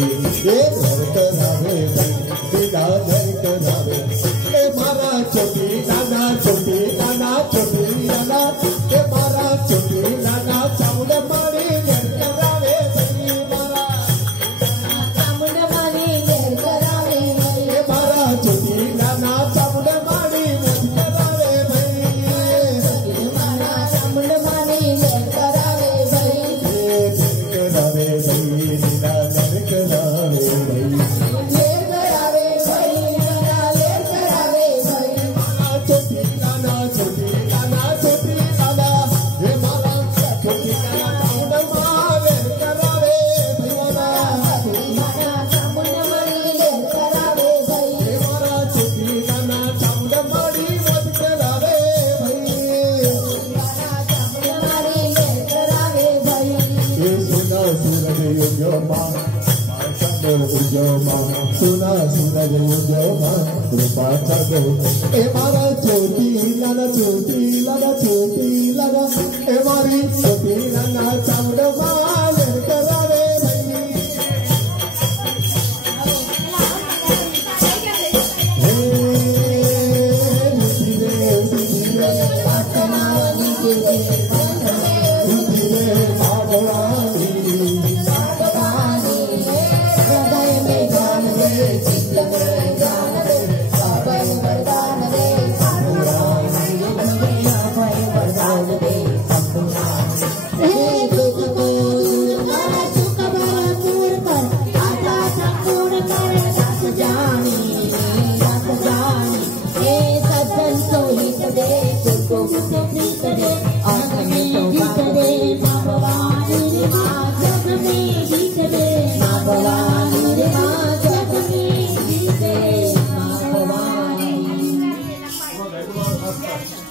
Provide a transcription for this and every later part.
ये करावे बिना घर करावे ए मारा छोटी नाना छोटी नाना छोटी नाना ए मारा छोटी नाना चावल मारी घर करावे मारा चावल मारी घर करावे ए मारा छोटी नाना चावल मारी घर करावे मारा चावल मारी घर करावे करावे नीला सुना सुना रूपा चलो ए मारा छोटी लाला ए मारी छोटी लाला चावल माल करावे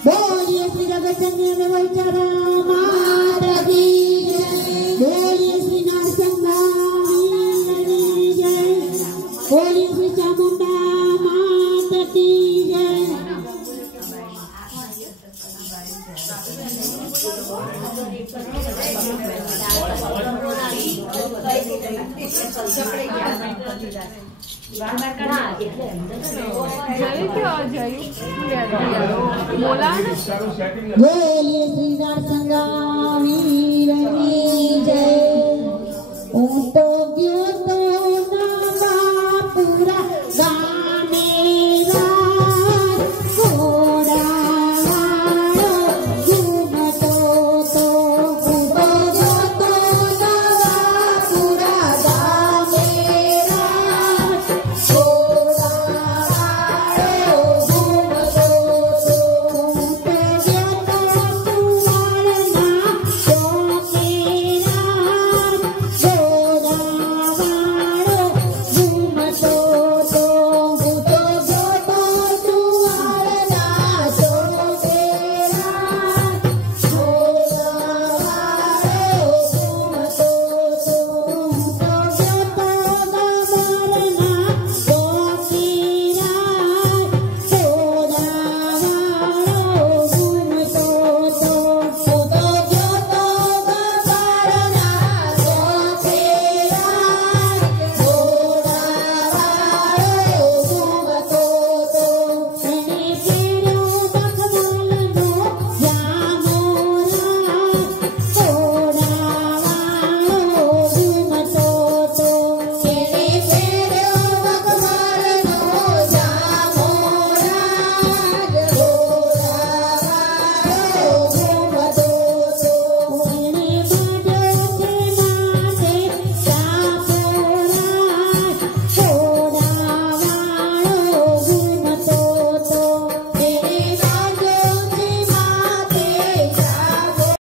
बोलिए श्री जगतचंद्र में वैचरा माता की बोलिए श्री नरसिंहा जय बोलिए श्री चामुंडा माता की जय बोलिए श्री नरसिंहा वीर की जय।